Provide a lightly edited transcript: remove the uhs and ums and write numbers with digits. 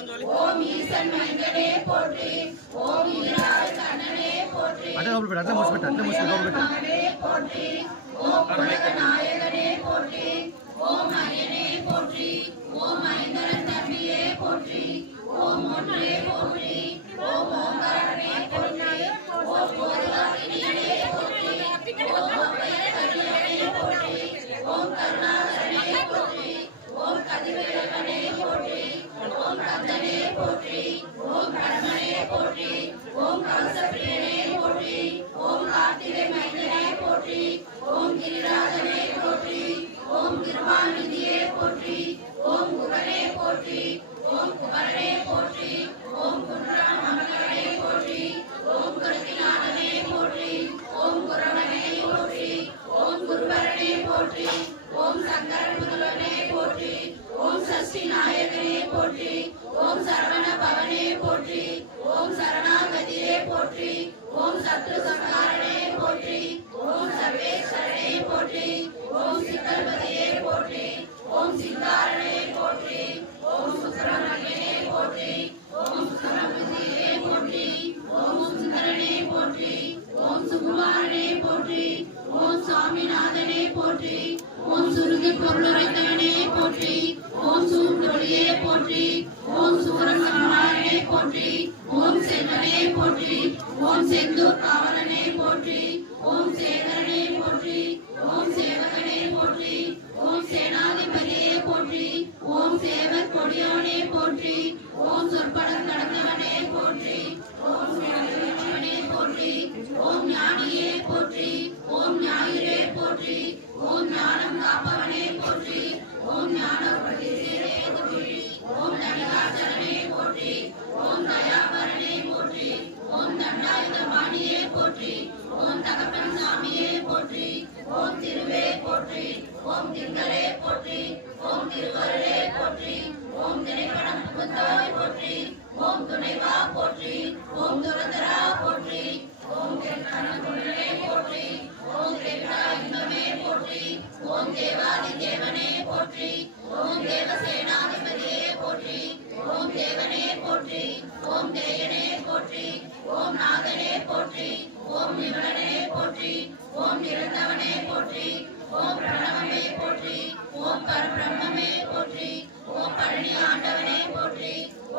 ஓம் ஈசன் மைந்தனே போற்றி ஓம் ஈராள் கண்ணனே போற்றி போற்றி ஓம் நாயகனே போற்றி ஓம் ஐயனே போற்றி ஓம் ஐந்தரன் தம்பியே போற்றி ஓம் ஒன்றே போற்றி ஓம் ஓங்காரனே போற்றி ஓம் ஓதுவாக்கினியே போற்றி ஓம் கரியே போற்றி ஓம் கருணாகரனே போற்றி ஓம் கதிர்வேலவனே போற்றி ஓம் கந்தனே போற்றி ஓம் கடமனே போற்றி ஓம் கவசப்பிரியனே போற்றி ஓம் கார்த்திகை மைந்தனே போற்றி ஓம் கிரிராஜனே போற்றி ஓம் கிருபாநிதியே போற்றி ஓம் குகனே போற்றி ஓம் குமரனே போற்றி ஓம் குன்றாமணே போற்றி ஓம் குருதிநாதனே போற்றி ஓம் குரவனே போற்றி ஓம் குருவரனே போற்றி ஓம் சங்கரன் முதல்வனே போற்றி ஓம் சஷ்டி நாயகனே போற்றி ஓம் சரவண பவனே போற்றி ஓம் சரணாகதியே போற்றி ஓம் சத்ரு சங்காரனே போற்றி ஓம் சர்வேஸ்வரனே போற்றி ஓம் சித்தர்பதியே போற்றி ஓம் சித்தாரனே போற்றி ஓம் சுப்பிரமணியனே போற்றி ஓம் சுப்பிரமணியே போற்றி ஓம் சுந்தரனே போற்றி ஓம் சுகுமாரனே போற்றி ஓம் சுவாமிநாதனே போற்றி ஓம் சுருகி பொருளுரைத்தவனே போற்றி ஓம் சூழ்ந்தொழியே போற்றி ஓம் சூரசம்மாரனே போற்றி ஓம் செல்வனே போற்றி ஓம் செந்தூர் காவலனே போற்றி ஓம் சேகரனே போற்றி ஓம் சேவகனே போற்றி ஓம் சேனாதிபதியே போற்றி ஓம் சேவர் கொடியோனே போற்றி ஓம் சொற்படம் கடந்தவனே போற்றி ஓம் ஞானே போற்றி ஓம் ஞானியே போற்றி ஓம் ஞாயிறே போற்றி ஓம் ஞானம் காப்பவனே போற்றி ஓம் ஞானபதியே போற்றி ஓம் தனிகாச்சரனே போற்றி ஓம் தயாபரனே போற்றி ஓம் தண்டாயுதபாணியே போற்றி ஓம் தகப்பன் சாமியே போற்றி ஓம் திருவே போற்றி ஓம் திங்களே போற்றி ஓம் திருவருளே போற்றி ஓம் திரைப்படம் புகுந்தாய் போற்றி ஓம் துணைவா போற்றி ஓம் துரந்தரா போற்றி ஓம் கணக்குடனே போற்றி ஓம் தேவராயுதமே போற்றி ஓம் தேவாதி தேவனே போற்றி ஓம் தேவசேனாதிபதியே போற்றி ஓம் தேவனே போற்றி ஓம் தேயனே போற்றி ஓம் நாதனே போற்றி ஓம் நிமலனே போற்றி ஓம் நிரந்தவனே போற்றி ஓம் பிரணவமே போற்றி ஓம் பரபிரம்மே போற்றி ஓம் பழனி ஆண்டவனே போற்றி